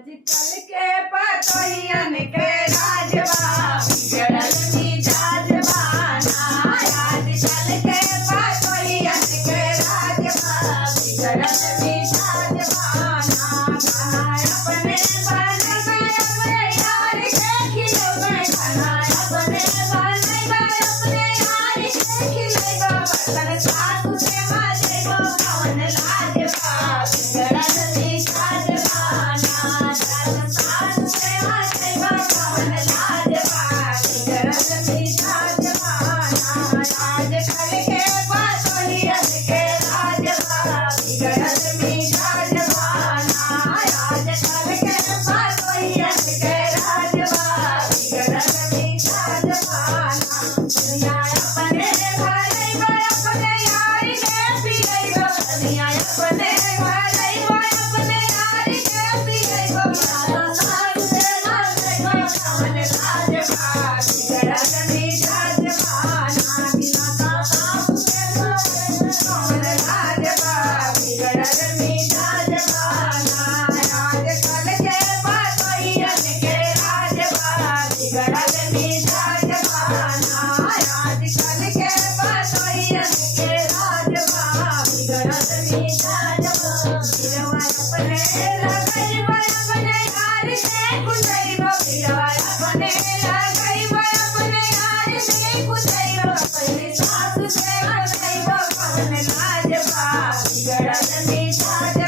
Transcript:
आजकल के पतोहियन के राजवा बिगड़ल मिजाज बाना। आजकल के पतोहियन के राजवा बिगड़ल मिजाज बाना। अपने बनैबे अपने यार के खिलौबे खाना। अपने बनैबे अपने यार के खिलौबे बर्तन सासु से माजेबो कौन लाजवा बिगड़ल मिजाज बाना। सासु से माजेबो कौन लाजवा बिगड़ल मिजाज बाना। आजकल के पतोहियन के राजवा बिगड़ल मिजाज बाना। आजकल के पतोहियन के राजवा बिगड़ल मिजाज बाना। दुनिया अपने भरैबे अपने यार के पियैबो। दुनिया अपने भरैबे अपने यार के पियैबो। सासु से माजेबो कौन लाजवा बिगड़ल मिजाज बाना। बिना सासु से माजेबो कौन लाजवा बिगड़ल मिजाज बाना। आजकल के पतोहियन के राजवा बिगड़ल मिजाज बाना। आजकल के पतोहियन के राजवा बिगड़ल मिजाज बाना। बिरवा अपने लगैबे अपने यार से कुदैबो। बिरवा अपने लगैबे अपने यार से कुदैबो। अपने सासु से माजेबो कौन लाजवा बिगड़ल मिजाज